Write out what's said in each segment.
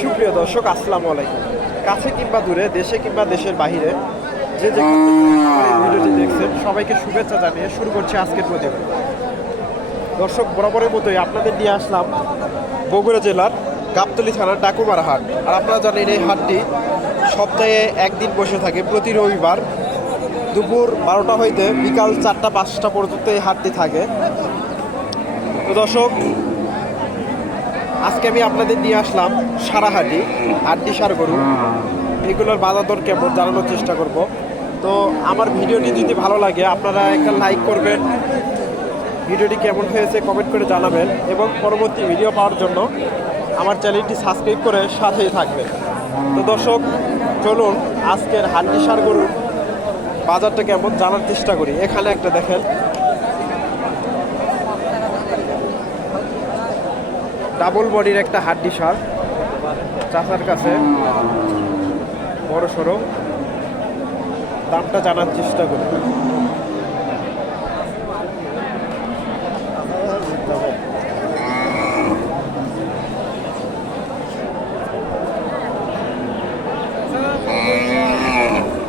সুপ্রিয় দর্শক, আসসালামু আলাইকুম। কাছে কিংবা দূরে, দেশে কিংবা দেশের বাইরে যে যে ভিডিওটি দেখছেন, সবাইকে শুভেচ্ছা জানিয়ে শুরু করছি আজকের প্রতিবেদন। দর্শক, বরাবরের মতোই আপনাদের নিয়ে আসলাম বগুড়া জেলার গাবতলি থানার ডাকুমার হাট। আর আপনারা জানেন, এই হাটটি সপ্তাহে একদিন বসে থাকে, প্রতি রবিবার দুপুর বারোটা হইতে বিকাল চারটা পাঁচটা পর্যন্ত এই হাটটি থাকে। তো দর্শক, আজকে আমি আপনাদের নিয়ে আসলাম সারাহাটি আড্ডি সার গরু। এগুলোর বাজার দর কেমন জানানোর চেষ্টা করব। তো আমার ভিডিওটি যদি ভালো লাগে, আপনারা একটা লাইক করবেন। ভিডিওটি কেমন হয়েছে কমেন্ট করে জানাবেন এবং পরবর্তী ভিডিও পাওয়ার জন্য আমার চ্যানেলটি সাবস্ক্রাইব করে সাথেই থাকবেন। তো দর্শক, চলুন আজকের হাড্ডি সার গরুর বাজারটা কেমন জানার চেষ্টা করি। এখানে একটা দেখেন। ডাবল বডির একটা হাড্ডি সার। চাচার কাছে। বড় সড়ো দামটা জানার চেষ্টা করি।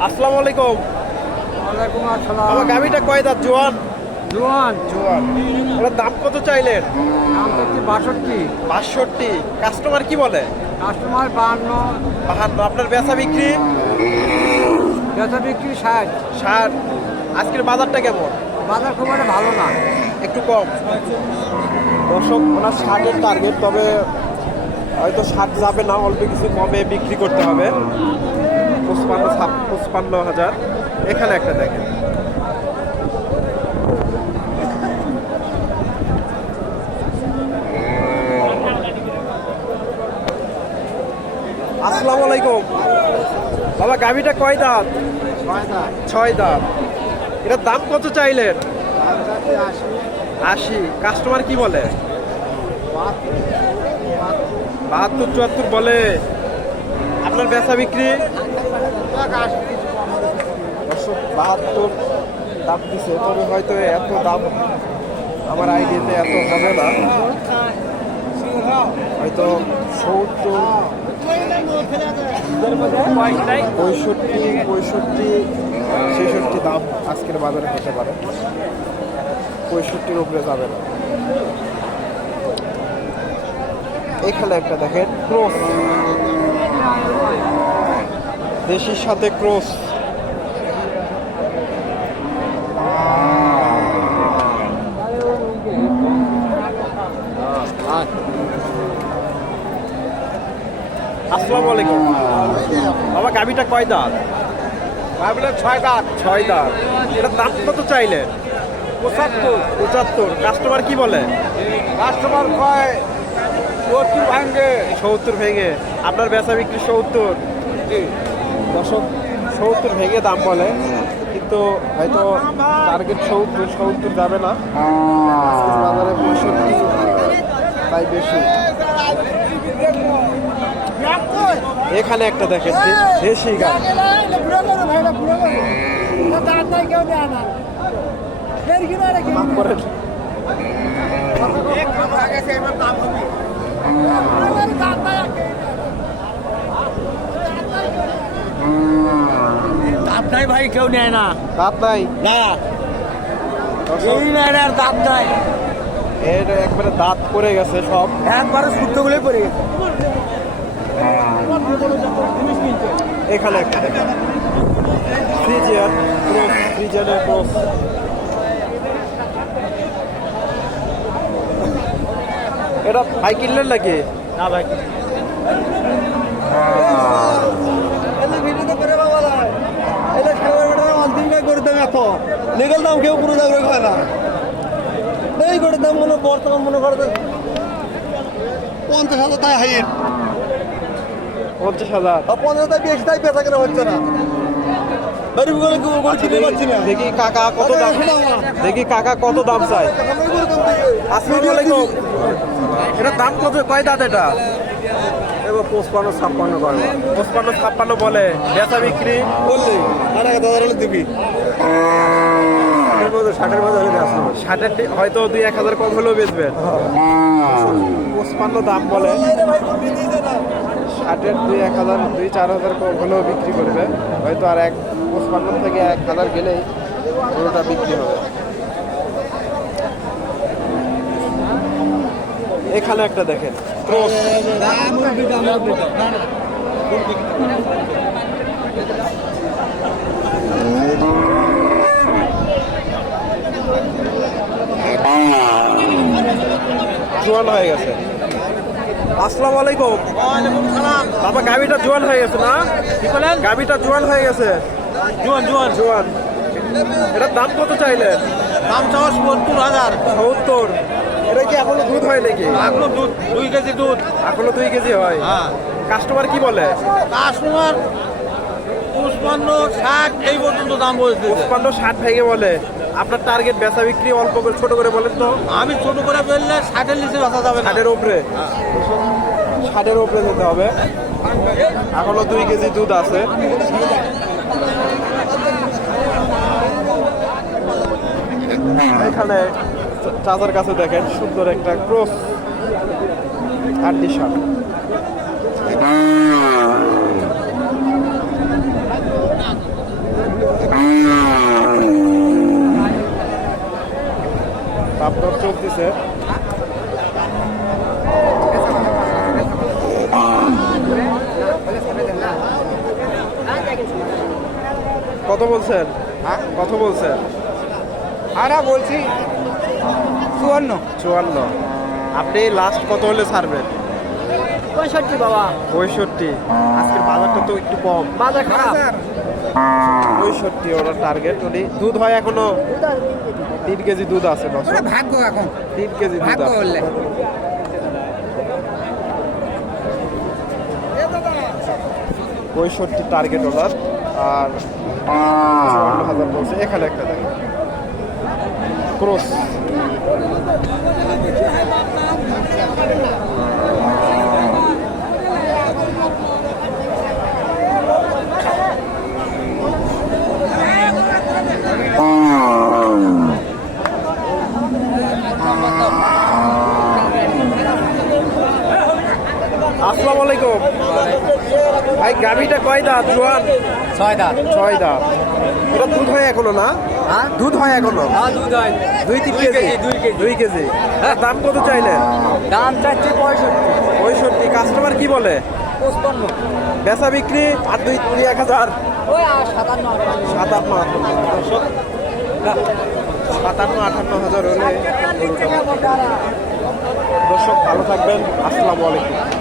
আসসালামু আলাইকুম। আমার গাড়িটা কয় দাঁত? জোয়ান? জোয়ান। জোয়ান। ওটার দাম কত চাইলেন? নাম হচ্ছে বাষট্টি। বাষট্টি। কাস্টমার কি বলে? কাস্টমার বাহান্ন। বাহান্ন। আপনার বেচা বিক্রি? বেচা বিক্রি ষাট। ষাট। আজকের বাজারটা কেমন? বাজার খুব একটা ভালো না। একটু কম। দর্শক ওনার ষাটের টার্গেট তবে হয়তো ষাট যাবে না অল্প কিছু কমে বিক্রি করতে হবে। পঁচপান্ন ছাপ- পঁচপান্ন হাজার। এখানে একটা দেখেন। আসসালামু আলাইকুম। বাবা গাভিটা কয় দাঁত? ছয় দাঁত। এটার দাম কত চাইলেন? আশি। কাস্টমার কি বলে? বাহাত্তর চুয়াত্তর বলে। আপনার বেচা বিক্রি? বাহাত্তর দাম দিছে তবে হয়তো এত দাম, আমার আইডিয়াতে এত হবে না। হয়তো সত্তর, পঁয়ষট্টি পঁয়ষট্টি, ছেষট্টি দাম আজকের বাজারে হতে পারে। পঁয়ষট্টির উপরে যাবে না। এখানে একটা দেখেন, ক্রস। দেশির সাথে ক্রস। আসসালামু আলাইকুম। বাবা গাবিটা কয় দাঁত? গাভিটা ছয় দাঁত। ছয় দাঁত। এটার দাম কত চাইলেন পঁচাত্তর। পঁচাত্তর। কাস্টমার কি বলে? কাস্টমার কয় সত্তর ভাঙ্গে সত্তর ভেঙে। আপনার বেচা বিক্রি সত্তর? দশক সত্তর ভেঙে দাম বলে। কিন্তু হয়তো টার্গেট সত্তর সত্তর যাবে না। আজকের বাজারে পঁয়ষট্টি তাই বেশি। এখানে একটা দেখেন দেশি গাছ দাঁত নাই ভাই কেউ নেয় না। দাঁত নাই? না। নেয় না আর দাঁত নাই। এর একবারে দাঁত পড়ে গেছে সব। একবারে শুদ্ধগুলোই পড়ে গেছে। এখানে একটা দেখেন ফ্রিজিয়ান ক্রস ফ্রিজিয়ানের ক্রস। এটা ভাই কিনলেন নাকি? না ভাই। লিগেল দাম কেউ পুরো দাম হয় না। এই করে দাম মনে বর্তমান মনে করে পঞ্চাশ হাজার তাই হাইট। পঞ্চাশ হাজার। পঞ্চাশ হাজার বেশি তাই বেচা কেনা হচ্ছে না। পাচ্ছি না। দেখি কাকা কত দাম দেখি কাকা কত দাম চাই আসসালামু আলাইকুম। এটার দাম কত? কয় দাঁত এটা? এবার পঁচপান্ন ছাপ্পান্ন করে। পঁচপান্ন ছাপ্পান্ন বলে। বেচা বিক্রি? বললি আর এক দাদা হলে দিবি। ষাটের হলে আসলো ষাটের হয়তো দুই এক হাজার কম হলেও বেচবেন পঁচপান্ন দাম বলে। ষাটের দুই, এক হাজার, দুই, চার হাজার হলেও বিক্রি করবে। হয়তো আর এক পঁচপান্ন থেকে এক হাজার গেলেই গরুটা বিক্রি হবে। এখানে একটা দেখেন। জোয়ান হয়ে গেছে। আসসালামু আলাইকুম। বাবা গাবিটা জোয়ান হয়ে গেছে না? বলেন। জোয়ান হয়ে গেছে? জোয়ান জোয়ান। জোয়ান। এটার দাম কত চাইলে? দাম চাওয়া সত্তর হাজার। সত্তর। এটা কি এখনও দুধ হয় নাকি? এখনও দুধ দুই কেজি দুধ। এখনও দুই কেজি হয়? হ্যাঁ। কাস্টমার কি বলে? কাস্টমার পঁচপান্ন ষাট এই পর্যন্ত দাম বলছে। পঞ্চান্ন ষাট ভেঙে বলে। আপনার টার্গেট বেচা বিক্রি অল্প করে ছোট করে বলেন তো। আমি ছোট করে ফেললে ষাটের নিচে বেচা যাবে ষাটের উপরে? ষাটের উপরে যেতে হবে। এখনও দুই কেজি দুধ আছে। এখানে চাচার কাছে দেখেন সুন্দর একটা ক্রস। আটটি শার্ট তাপদর চলতেছে কত বলছেন? কত বলছেন? আরা বলছি চুয়ান্ন। চুয়ান্ন। আপনি লাস্ট কত হলে ছাড়বেন? পঁয়ষট্টি বাবা। পঁয়ষট্টি। আজকের বাজারটা তো একটু কম। বাজার খারাপ। পঁয়ষট্টি ওনার টার্গেট উনি দুধ হয় এখনও? তিন কেজি দুধ আছে ভাগ্য এখন। তিন কেজি দুধ আছে। পঁয়ষট্টি টার্গেট ওনার আর চুয়ান্ন হাজার বলছে। এখানে একটা দেখেন। ক্রস আসসালামু আলাইকুম। ভাই গাভিটা কয় দাঁত জোয়ান? ছয় দাঁত। ছয় দাঁত। এটা দুধ হয় এখনও না? হ্যাঁ? দুধ হয় এখনও? হ্যাঁ দুধ হয়। দুই তিন কেজি? দুই কেজি। দুই কেজি। আর দাম কত চাইলে দাম চাচ্ছে পঁয়ষট্টি। পঁয়ষট্টি। কাস্টমার কি বলে? পঁচপান্ন। বেচা বিক্রি? আর দুই দুই এক হাজার? ওই সাতান্ন সাতান্ন সাতান্ন আটান্ন হাজার হলে দর্শক ভালো থাকবেন। আসসালামু আলাইকুম।